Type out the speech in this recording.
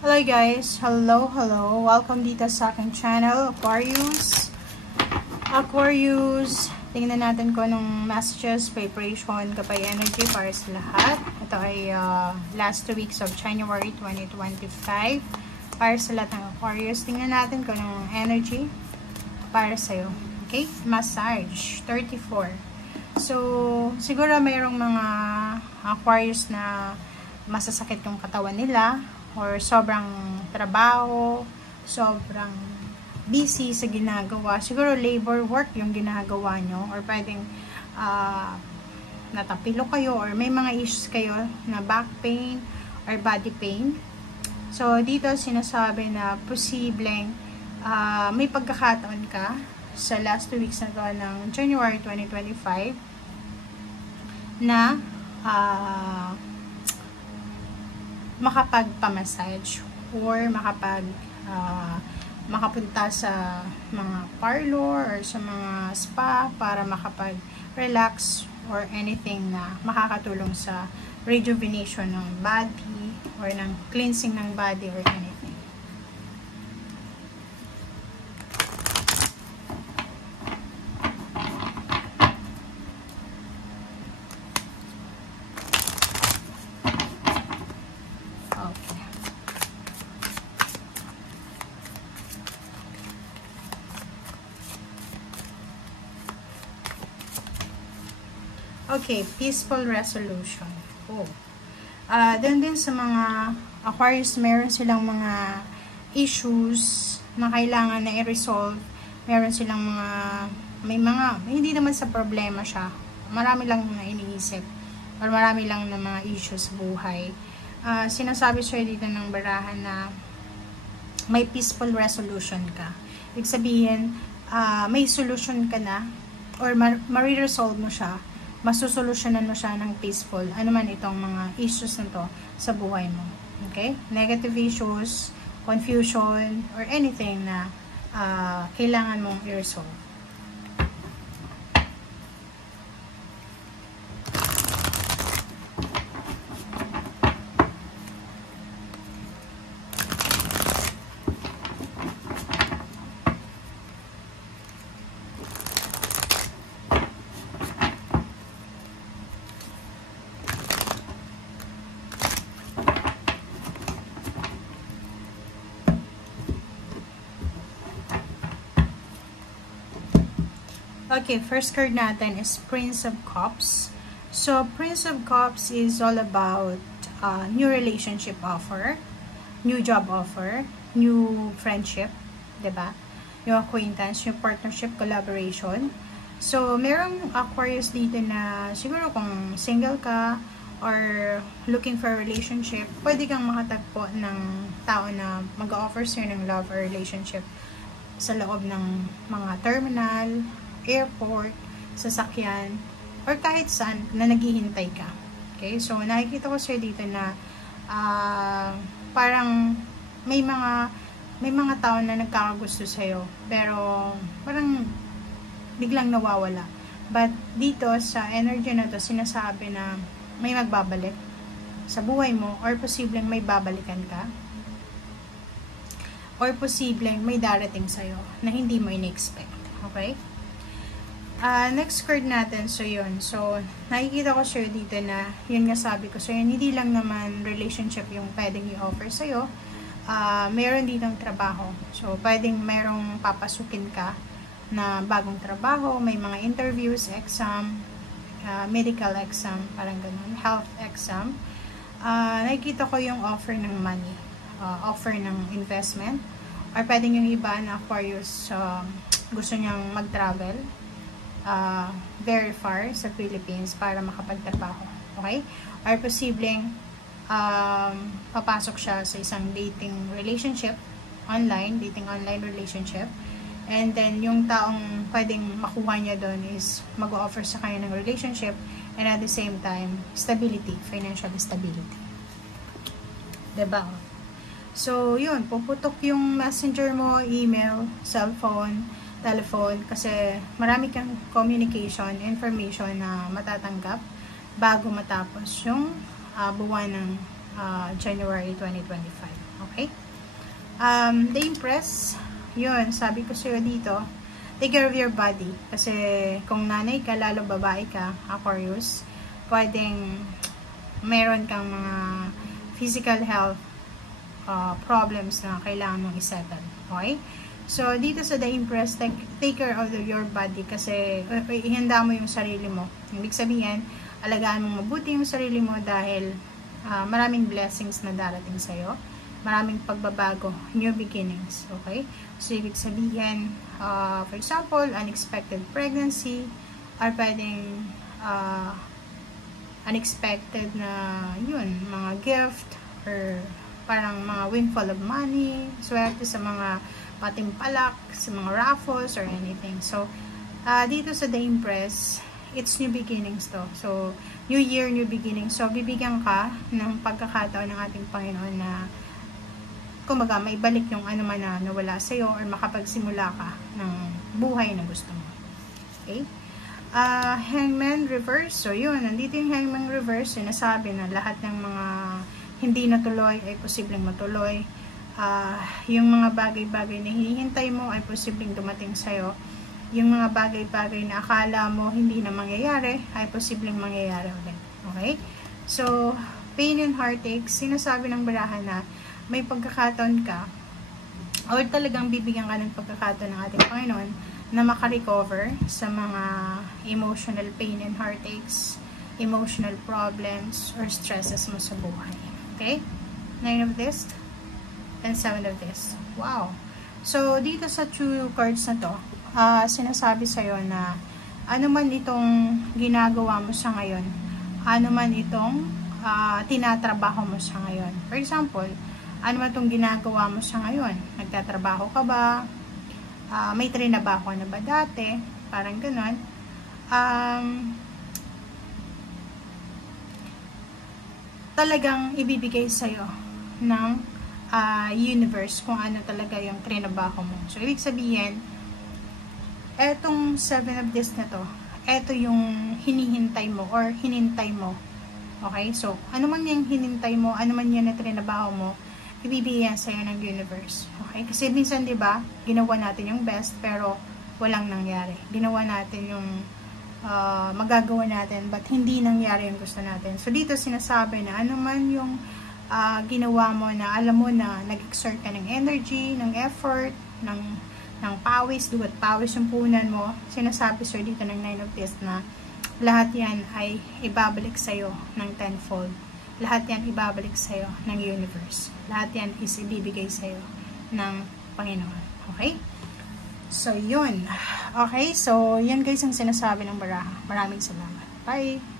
Hello guys, hello, welcome dito sa aking channel, Aquarius. Tingnan natin ko nung messages, preparation, kapay energy para sa lahat. Ito ay last 2 weeks of January 2025 para sa lahat ng Aquarius. Tingnan natin ko nung energy para sa'yo. Okay, massage 34. So siguro mayroong mga Aquarius na masasakit yung katawan nila, or sobrang trabaho, sobrang busy sa ginagawa. Siguro labor work yung ginagawa nyo, or pwedeng natapilo kayo, or may mga issues kayo na back pain or body pain. So dito sinasabi na posibleng may pagkakataon ka sa last 2 weeks na to ng January 2025 na makapagpamassage or makapunta sa mga parlor or sa mga spa para makapag-relax or anything na makakatulong sa rejuvenation ng body or ng cleansing ng body or anything. Okay, peaceful resolution. Doon din sa mga Aquarius, meron silang mga issues na kailangan na i-resolve. Meron silang hindi naman sa problema siya. Marami lang na iniisip. Or marami lang na mga issues sa buhay. Sinasabi siya dito ng barahan na may peaceful resolution ka. Ibig sabihin, may solution ka na or ma-resolve mo siya. Masusolusyonan mo siya ng peaceful, ano man itong mga issues na to sa buhay mo. Okay? Negative issues, confusion, or anything na kailangan mong i-resolve. Okay, first card natin is Prince of Cups. So, Prince of Cups is all about new relationship offer, new job offer, new friendship, diba? New acquaintance, new partnership, collaboration. So, merong Aquarius dito na siguro kung single ka or looking for a relationship, pwede kang makatagpo ng tao na mag-offer sa'yo ng love or relationship sa loob ng mga terminal, airport, sasakyan, or kahit saan na naghihintay ka. Okay? So, nakikita ko sa'yo dito na parang may mga tao na nagkakagusto sa'yo, pero parang biglang nawawala. But dito, sa energy na to, sinasabi na may magbabalik sa buhay mo, or posibleng may babalikan ka, or posibleng may darating sa'yo na hindi mo in-expect. Okay? Next card natin, so yun. So, nakikita ko sa'yo dito na, yun nga sabi ko sa'yo, hindi lang naman relationship yung pwedeng i-offer sa'yo. Meron ditong trabaho. So, pwedeng merong papasukin ka na bagong trabaho, may mga interviews, exam, medical exam, parang ganun, health exam. Nakikita ko yung offer ng money, offer ng investment, or pwedeng yung iba na Aquarius gusto niyang mag-travel very far sa Philippines para makapagtrabaho. Okay? Or posibleng papasok siya sa isang dating relationship dating online relationship, and then yung taong pwedeng makuha niya doon is mag-offer sa kanya ng relationship, and at the same time stability, financial stability. Diba? So yun, puputok yung messenger mo, email, cellphone, telephone, kasi marami kang communication, information na matatanggap bago matapos yung buwan ng January 2025. Okay? The Empress, yun, sabi ko sa'yo dito, take care of your body. Kasi kung nanay ka, lalo babae ka, Aquarius, pwedeng meron kang mga physical health problems na kailangan mong isettle. Okay? So, dito sa The Empress, take care of your body kasi ihanda mo yung sarili mo. Ibig sabihin, alagaan mo mabuti yung sarili mo dahil maraming blessings na darating sa'yo. Maraming pagbabago, new beginnings. Okay? So, ibig sabihin, for example, unexpected pregnancy, or pwedeng unexpected na, yun, mga gift, or parang mga windfall of money, swerte sa mga patimpalak, sa mga raffles, or anything. So, dito sa The Empress, it's new beginnings to. So, new year, new beginnings. So, bibigyan ka ng pagkakataon ng ating Panginoon na kumaga, maibalik yung ano man na nawala sa'yo or makapagsimula ka ng buhay na gusto mo. Okay? Hangman Reverse. So, yun. Nandito yung Hangman Reverse. Sinasabi na lahat ng mga hindi natuloy ay posibleng matuloy. Yung mga bagay-bagay na hinihintay mo ay posibleng dumating sa'yo. Yung mga bagay-bagay na akala mo hindi na mangyayari ay posibleng mangyayari ulit. Okay? So, pain and heartaches. Sinasabi ng barahan na may pagkakataon ka or talagang bibigyan ka ng pagkakataon ng ating Panginoon na makarecover sa mga emotional pain and heartaches, emotional problems, or stresses mo sa buhay. Okay? 9 of this and 7 of this. Wow! So, dito sa two cards na to, sinasabi sa'yo na ano man itong ginagawa mo sa ngayon, ano man itong tinatrabaho mo sa ngayon. For example, ano man itong ginagawa mo sa ngayon? Nagtatrabaho ka ba? May trinabaho na ba dati? Parang ganon. Talagang ibibigay sa'yo ng universe kung ano talaga yung trinabaho mo. So, ibig sabihin, etong 7 of this na to, eto yung hinihintay mo or hinintay mo. Okay? So, ano man yung hinintay mo, ano man yan na trinabaho mo, ibibigyan sa'yo ng universe. Okay? Kasi minsan, di ba, ginawa natin yung best, pero walang nangyari. Ginawa natin yung magagawa natin, but hindi nangyari yung gusto natin. So, dito sinasabi na ano man yung ginawa mo na alam mo na nag-exert ka ng energy, ng effort, ng pawis, dugot pawis yung punan mo, sinasabi sir dito ng 9 of this na lahat yan ay ibabalik sa'yo ng tenfold. Lahat yan ibabalik sa'yo ng universe. Lahat yan is ibibigay sa'yo ng Panginoon. Okay? So, yun. Okay? So, yan guys ang sinasabi ng baraha. Maraming salamat. Bye!